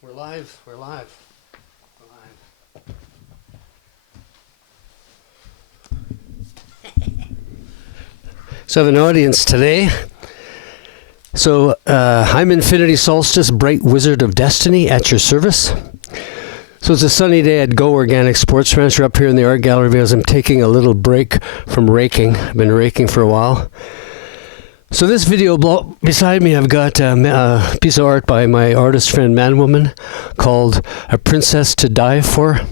We're live. We're live. We're live. So I have an audience today. So I'm Infinity Solstice, Bright Wizard of Destiny, at your service. So it's a sunny day at Go Organic Sports Ranch. We're up here in the art gallery because I'm taking a little break from raking. I've been raking for a while. So this video beside me, I've got a piece of art by my artist friend Man-Woman called A Princess to Die For.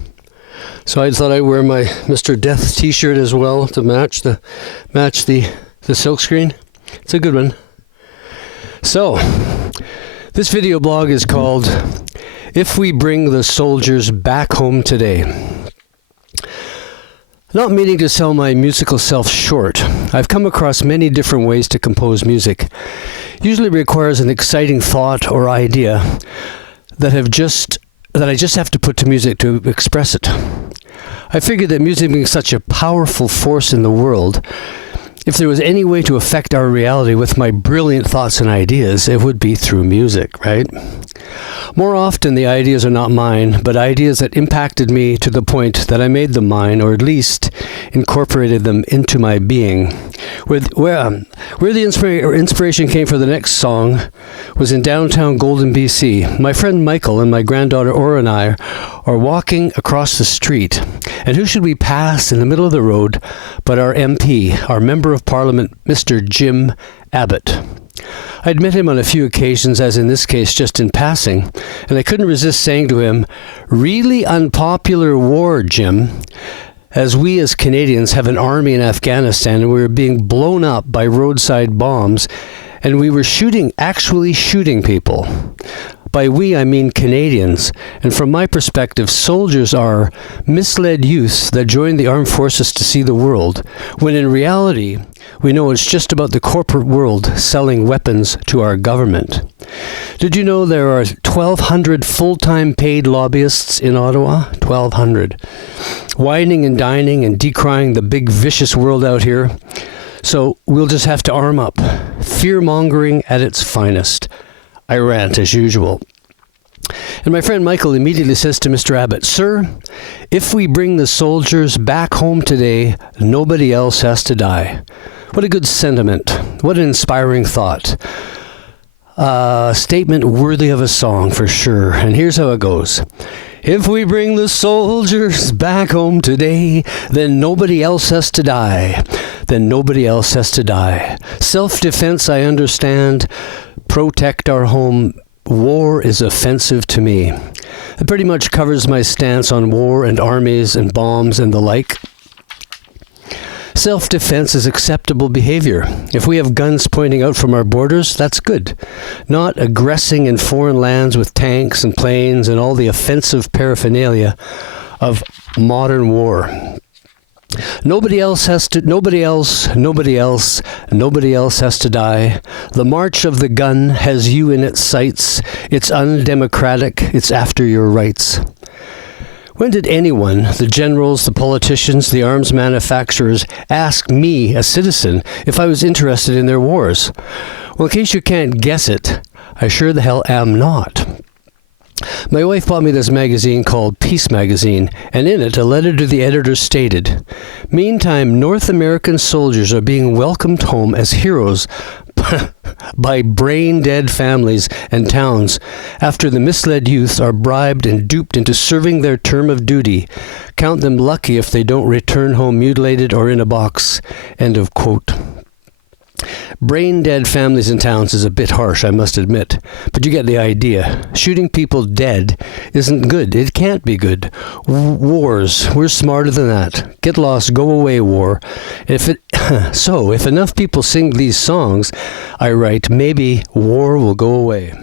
So I thought I'd wear my Mr. Death t-shirt as well to match the silkscreen. It's a good one. So this video blog is called If We Bring the Soldiers Back Home Today. Not meaning to sell my musical self short, I've come across many different ways to compose music. Usually requires an exciting thought or idea that I just have to put to music to express it. I figured that music being such a powerful force in the world, if there was any way to affect our reality with my brilliant thoughts and ideas, it would be through music, right? More often, the ideas are not mine, but ideas that impacted me to the point that I made them mine, or at least incorporated them into my being. Where the inspiration came for the next song was in downtown Golden, BC. My friend Michael and my granddaughter Aura and I are walking across the street, and who should we pass in the middle of the road but our MP, our Member of Parliament, Mr. Jim Abbott. I'd met him on a few occasions, as in this case just in passing, and I couldn't resist saying to him, "Really unpopular war, Jim, as we as Canadians have an army in Afghanistan and we were being blown up by roadside bombs, and we were actually shooting people. By we, I mean Canadians, and from my perspective, soldiers are misled youths that join the armed forces to see the world, when in reality, we know it's just about the corporate world selling weapons to our government. Did you know there are 1,200 full-time paid lobbyists in Ottawa? 1,200. Whining and dining and decrying the big vicious world out here. So we'll just have to arm up. Fear-mongering at its finest. I rant as usual. And my friend Michael immediately says to Mr. Abbott, "Sir, if we bring the soldiers back home today, nobody else has to die." What a good sentiment. What an inspiring thought. A statement worthy of a song for sure. And here's how it goes. If we bring the soldiers back home today, then nobody else has to die. Then nobody else has to die. Self-defense, I understand. Protect our home. War is offensive to me. It pretty much covers my stance on war and armies and bombs and the like. Self-defense is acceptable behavior. If we have guns pointing out from our borders, that's good. Not aggressing in foreign lands with tanks and planes and all the offensive paraphernalia of modern war. Nobody else has to die. The march of the gun has you in its sights. It's undemocratic. It's after your rights. When did anyone, the generals, the politicians, the arms manufacturers, ask me, a citizen, if I was interested in their wars? Well, in case you can't guess it, I sure the hell am not. My wife bought me this magazine called Peace Magazine, and in it a letter to the editor stated, "Meantime, North American soldiers are being welcomed home as heroes by brain-dead families and towns after the misled youth are bribed and duped into serving their term of duty. Count them lucky if they don't return home mutilated or in a box." End of quote. Brain-dead families and towns is a bit harsh, I must admit, but you get the idea. Shooting people dead isn't good. It can't be good. Wars, we're smarter than that. Get lost, go away, war. If enough people sing these songs, I write, maybe war will go away.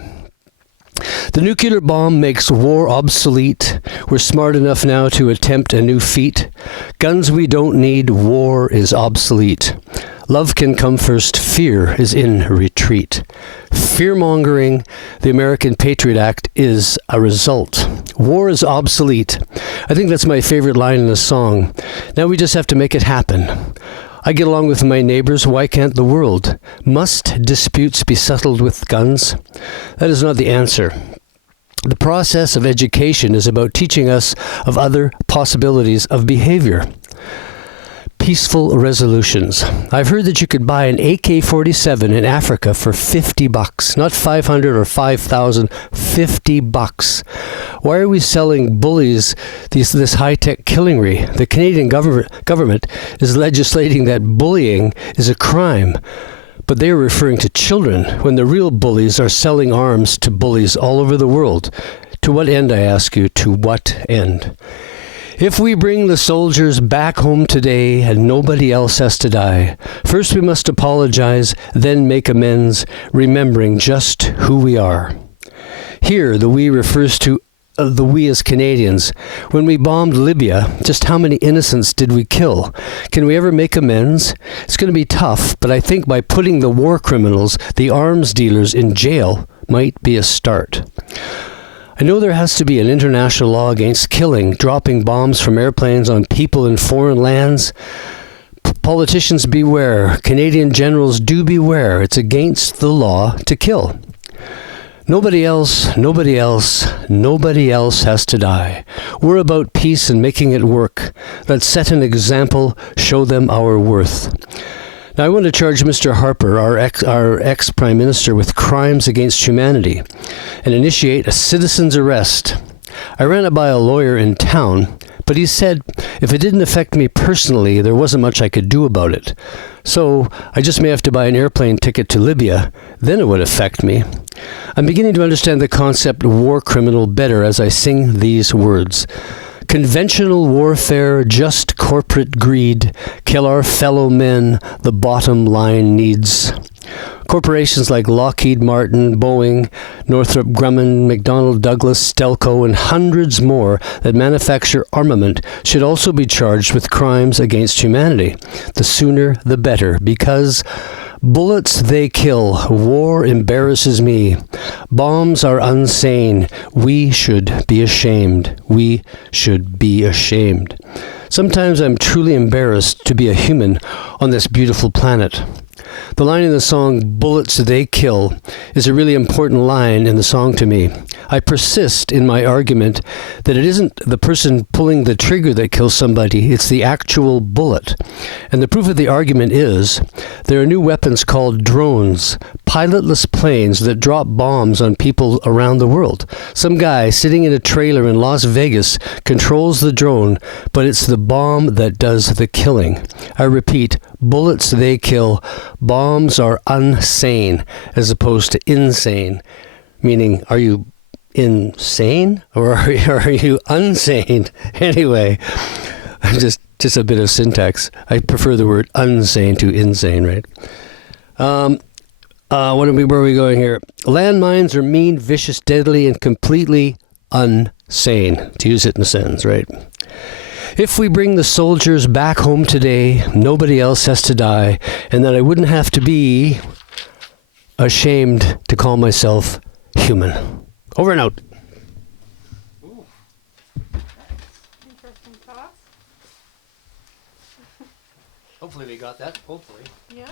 The nuclear bomb makes war obsolete. We're smart enough now to attempt a new feat. Guns we don't need, war is obsolete. Love can come first, fear is in retreat. Fear-mongering, the American Patriot Act, is a result. War is obsolete. I think that's my favorite line in the song. Now we just have to make it happen. I get along with my neighbors, why can't the world? Must disputes be settled with guns? That is not the answer. The process of education is about teaching us of other possibilities of behavior. Peaceful resolutions. I've heard that you could buy an AK-47 in Africa for $50, not 500 or 5,000, $50. Why are we selling bullies this high-tech killingry? The Canadian government is legislating that bullying is a crime, but they are referring to children when the real bullies are selling arms to bullies all over the world. To what end, I ask you, to what end? If we bring the soldiers back home today and nobody else has to die, first we must apologize, then make amends, remembering just who we are. Here, the we refers to the we as Canadians. When we bombed Libya, just how many innocents did we kill? Can we ever make amends? It's going to be tough, but I think by putting the war criminals, the arms dealers, in jail might be a start. I know there has to be an international law against killing, dropping bombs from airplanes on people in foreign lands. Politicians beware. Canadian generals do beware. It's against the law to kill. Nobody else has to die. We're about peace and making it work. Let's set an example, show them our worth. Now, I want to charge Mr. Harper, our ex-Prime Minister, with crimes against humanity and initiate a citizen's arrest. I ran it by a lawyer in town, but he said if it didn't affect me personally, there wasn't much I could do about it. So I just may have to buy an airplane ticket to Libya. Then it would affect me. I'm beginning to understand the concept war criminal better as I sing these words. Conventional warfare, just corporate greed, kill our fellow men, the bottom line needs. Corporations like Lockheed Martin, Boeing, Northrop Grumman, McDonnell Douglas, Stelco, and hundreds more that manufacture armament should also be charged with crimes against humanity. The sooner the better, because bullets they kill, war embarrasses me. Bombs are insane. We should be ashamed. We should be ashamed. Sometimes I'm truly embarrassed to be a human on this beautiful planet. The line in the song, "Bullets They Kill," is a really important line in the song to me. I persist in my argument that it isn't the person pulling the trigger that kills somebody, it's the actual bullet. And the proof of the argument is, there are new weapons called drones, pilotless planes that drop bombs on people around the world. Some guy sitting in a trailer in Las Vegas controls the drone, but it's the bomb that does the killing. I repeat, bullets they kill, bombs are insane, as opposed to insane. Meaning, are you insane or are you unsane? Anyway, just a bit of syntax. I prefer the word unsane to insane, right? Where are we going here? Landmines are mean, vicious, deadly, and completely unsane, to use it in a sentence, right? If we bring the soldiers back home today, nobody else has to die, and that I wouldn't have to be ashamed to call myself human. Over and out. Ooh. Interesting thoughts. Hopefully we got that. Hopefully. Yeah.